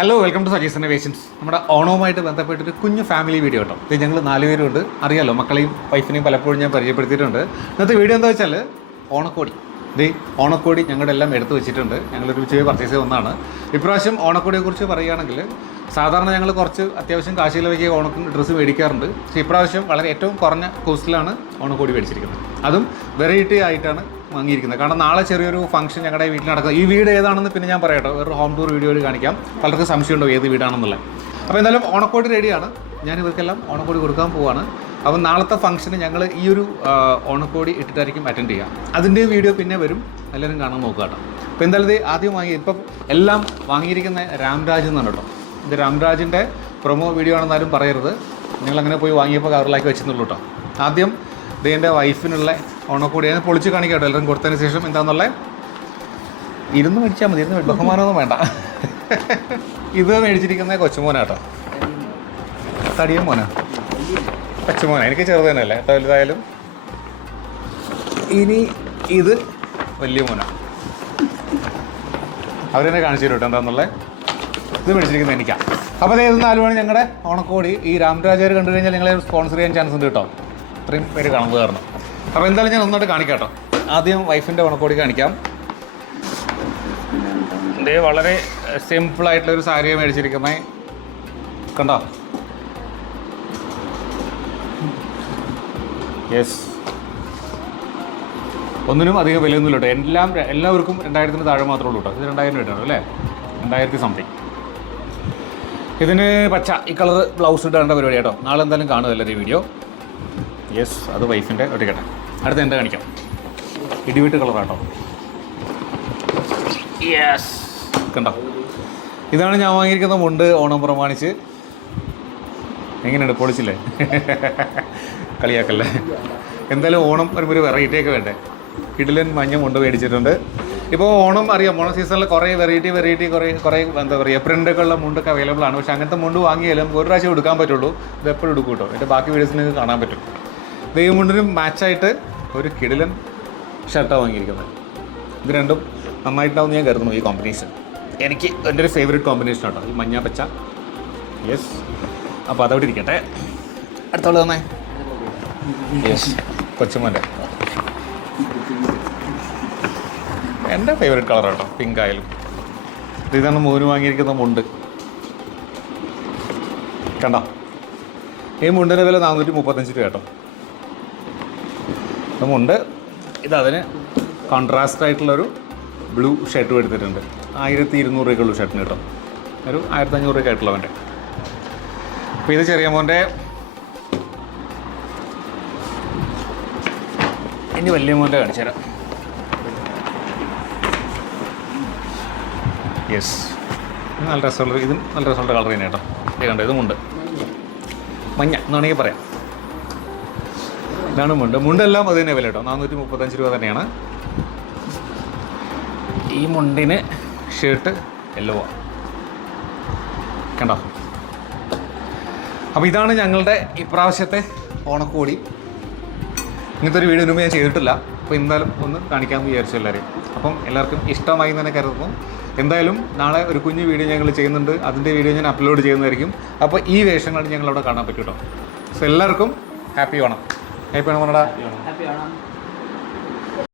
Hello, welcome to Saji's innovations. നമ്മുടെ ഓണവുമായിട്ട് ബന്ധപ്പെട്ടൊരു കുഞ്ഞു ഫാമിലി വീഡിയോ കേട്ടോ. ഇത് ഞങ്ങൾ 4 പേരുണ്ട്. അറിയാമല്ലോ, മക്കളെയും വൈഫിനെയും പലപ്പോഴും ഞാൻ പരിചയപ്പെടുത്തിയിട്ടുണ്ട്. ഇന്നത്തെ വീഡിയോ എന്താ വെച്ചാൽ ഓണക്കോടി. ഓണക്കോടി ഞങ്ങളുടെ എല്ലാം എടുത്തു വെച്ചിട്ടുണ്ട്. ഞങ്ങളൊരു ചെറിയ പർച്ചേസ് വന്നതാണ്. ഇപ്രാവശ്യം ഓണക്കോടിയെക്കുറിച്ച് പറയുകയാണെങ്കിൽ സാധാരണ ഞങ്ങൾ കുറച്ച് അത്യാവശ്യം കാശ് ചിലവയ്ക്ക് ഡ്രസ്സ് മേടിക്കാറുണ്ട്. പക്ഷേ ഇപ്രാവശ്യം വളരെ ഏറ്റവും കുറഞ്ഞ കോസ്റ്റിലാണ് ഓണക്കോടി മേടിച്ചിരിക്കുന്നത്. അതും വെറൈറ്റി ആയിട്ടാണ് വാങ്ങിയിരിക്കുന്നത്. കാരണം നാളെ ചെറിയൊരു ഫംഗ്ഷൻ ഞങ്ങളുടെ വീട്ടിൽ നടക്കുന്നത്. ഈ വീട് ഏതാണെന്ന് പിന്നെ ഞാൻ പറയട്ടോ, വേറൊരു ഹോം ടൂർ വീഡിയോയിൽ കാണിക്കാം. പലർക്കും സംശയമുണ്ടോ ഏത് വീടാണെന്നുള്ളത്. അപ്പോൾ എന്തായാലും ഓണക്കോടി റെഡിയാണ്. ഞാൻ ഇവർക്കെല്ലാം ഓണക്കോടി കൊടുക്കാൻ പോവാണ്. അപ്പം നാളത്തെ ഫംഗ്ഷന് ഞങ്ങൾ ഈ ഒരു ഓണക്കോടി ഇട്ടിട്ടായിരിക്കും അറ്റൻഡ് ചെയ്യുക. അതിൻ്റെ വീഡിയോ പിന്നെ വരും, എല്ലാവരും കാണാൻ നോക്കുക കേട്ടോ. അപ്പോൾ എന്തായാലും ഇത് ആദ്യം ഇപ്പം എല്ലാം വാങ്ങിയിരിക്കുന്ന രാംരാജ് എന്നാണ് കേട്ടോ. ഇത് രാംരാജിൻ്റെ പ്രൊമോ വീഡിയോ ആണെന്നാലും പറയരുത്. ഞങ്ങളങ്ങനെ പോയി വാങ്ങിയപ്പോൾ കവറിലാക്കി വെച്ചെന്നുള്ളൂ കേട്ടോ. ആദ്യം ഇത് എൻ്റെ വൈഫിനുള്ള ഓണക്കോടി ഞാൻ പൊളിച്ച് കാണിക്കാം കേട്ടോ. എല്ലാവരും കൊടുത്തതിന് ശേഷം എന്താണെന്നുള്ളത് ഇരുന്ന് മേടിച്ചാൽ മതി, ഇരുന്ന് ബഹുമാനമൊന്നും വേണ്ട. ഇത് മേടിച്ചിരിക്കുന്ന കൊച്ചുമോനാട്ടോ. തടിയ മോനാ, കൊച്ചുമോനാ. എനിക്ക് ചെറുത് തന്നെയല്ലേ വലുതായാലും. ഇനി ഇത് വലിയ മോനാണ്. അവരെന്നെ കാണിച്ചു തരും കേട്ടോ എന്താണെന്നുള്ളത്. ഇത് മേടിച്ചിരിക്കുന്നത് എനിക്കാണ്. അപ്പോൾ ഇത് 4 മണി ഞങ്ങളുടെ ഓണക്കോടി ഈ രാംരാജാർ കണ്ടു കഴിഞ്ഞാൽ നിങ്ങളെ സ്പോൺസർ ചെയ്യാൻ ചാൻസ് ഉണ്ട് കേട്ടോ. ഇത്രയും പേര് കാണുന്നത് കാരണം. അപ്പോൾ എന്തായാലും ഞാൻ ഒന്നോട്ട് കാണിക്കാം കേട്ടോ. ആദ്യം വൈഫിൻ്റെ ഓണക്കോടി കാണിക്കാം. ഇത് വളരെ സിമ്പിളായിട്ടുള്ളൊരു സാരിയെ മേടിച്ചിരിക്കുന്നത് കണ്ടോ. യെസ്, ഒന്നിനും അധികം വിലയൊന്നുമില്ല കേട്ടോ. എല്ലാവർക്കും 2000-ന് താഴെ മാത്രമേ ഉള്ളൂ കേട്ടോ. ഇത് 2000 രൂപയാണ് അല്ലേ, 2000 സംതിങ്. ഇതിന് പച്ച ഈ കളർ ബ്ലൗസ് ഇടേണ്ട പരിപാടി കേട്ടോ. നാളെ എന്തായാലും കാണുമല്ലോ ഈ വീഡിയോ. യെസ്, അത് വൈഫിൻ്റെ ഒട്ടിക്കട്ടെ. അടുത്ത് എൻ്റെ കാണിക്കാം. ഇടിവിട്ട് കളറാട്ടോ. യെസ്, കണ്ടോ. ഇതാണ് ഞാൻ വാങ്ങിയിരിക്കുന്ന മുണ്ട് ഓണം പ്രമാണിച്ച്. എങ്ങനെയുണ്ട്, പൊളിച്ചില്ലേ? കളിയാക്കല്ലേ. എന്തായാലും ഓണം വരുമ്പോൾ ഒരു വെറൈറ്റിയൊക്കെ വേണ്ടേ. കിടിലൻ മഞ്ഞ മുണ്ട് മേടിച്ചിട്ടുണ്ട്. ഇപ്പോൾ ഓണം അറിയാം, ഓണം സീസണിൽ കുറേ വെറൈറ്റി കുറേ എന്താ പറയുക പ്രിൻ്റൊക്കെ ഉള്ള മുണ്ടൊക്കെ അവൈലബിൾ ആണ്. പക്ഷേ അങ്ങനത്തെ മുണ്ട് വാങ്ങിയാലും ഒരു പ്രാവശ്യം എടുക്കാൻ പറ്റുള്ളൂ. ഇത് എപ്പോഴും എടുക്കും കേട്ടോ. എൻ്റെ ബാക്കി വീഡിയോസിൽ നിങ്ങൾക്ക് കാണാൻ പറ്റും. ഈ മുണ്ടിനും മാച്ചായിട്ട് ഒരു കിടിലൻ ഷർട്ടാണ് വാങ്ങിയിരിക്കുന്നത്. ഇത് രണ്ടും നന്നായിട്ടുണ്ടാവും ഞാൻ കരുതുന്നു. ഈ കോമ്പിനേഷൻ എനിക്ക് എൻ്റെ ഒരു ഫേവറേറ്റ് കോമ്പിനേഷൻ കേട്ടോ, ഈ മഞ്ഞ പച്ച. യെസ്, അപ്പോൾ അതവിടെ ഇരിക്കട്ടെ. അടുത്തോളം തന്നെ യെസ്, കൊച്ചുമോൻ്റെ എൻ്റെ ഫേവറേറ്റ് കളർ കേട്ടോ, പിങ്ക് ആയാലും. ഇതാണ് മോന് വാങ്ങിയിരിക്കുന്ന മുണ്ട്. കണ്ടോ, ഈ മുണ്ടിൻ്റെ വില 435 രൂപ കേട്ടോ. മുണ്ട് ഇതതിന് കോൺട്രാസ്റ്റ് ആയിട്ടുള്ളൊരു ബ്ലൂ ഷർട്ടും എടുത്തിട്ടുണ്ട്. 1200 രൂപയ്ക്കുള്ളൂ ഷർട്ടിന് കേട്ടോ. ഒരു 1500 രൂപയ്ക്ക് ആയിട്ടുള്ളവൻ്റെ. അപ്പോൾ ഇത് ചെറിയ മോൻ്റെ. ഇനി വലിയ മോൻ്റെ കാണിച്ചു തരാം. യെസ്, നല്ല രസമുള്ള, ഇതും നല്ല രസമുള്ള കളർ തന്നെ കേട്ടോ. ഇത് കണ്ടോ, ഇതുമുണ്ട് മഞ്ഞ എന്നാണെങ്കിൽ പറയാം. ഇതാണ് മുണ്ടെല്ലാം അത് തന്നെ വില കേട്ടോ. 435 രൂപ തന്നെയാണ്. ഈ മുണ്ടിന് ഷർട്ട് യെല്ലോ ആണ് കണ്ടോ. അപ്പോൾ ഇതാണ് ഞങ്ങളുടെ ഇപ്രാവശ്യത്തെ ഓണക്കോടി. ഇങ്ങനത്തെ ഒരു വീഡിയോ മുമ്പ് ഞാൻ ചെയ്തിട്ടില്ല. അപ്പോൾ എന്തായാലും ഒന്ന് കാണിക്കാമെന്ന് വിചാരിച്ചു എല്ലാവരെയും. അപ്പം എല്ലാവർക്കും ഇഷ്ടമായി എന്ന് തന്നെ കരുതുന്നു. എന്തായാലും നാളെ ഒരു കുഞ്ഞു വീഡിയോ ഞങ്ങൾ ചെയ്യുന്നുണ്ട്. അതിൻ്റെ വീഡിയോ ഞാൻ അപ്ലോഡ് ചെയ്യുന്നതായിരിക്കും. അപ്പോൾ ഈ വേഷങ്ങളാണ് ഞങ്ങളവിടെ കാണാൻ പറ്റും കേട്ടോ. സോ എല്ലാവർക്കും ഹാപ്പി ഓണം. ഹാപ്പി ഓണം.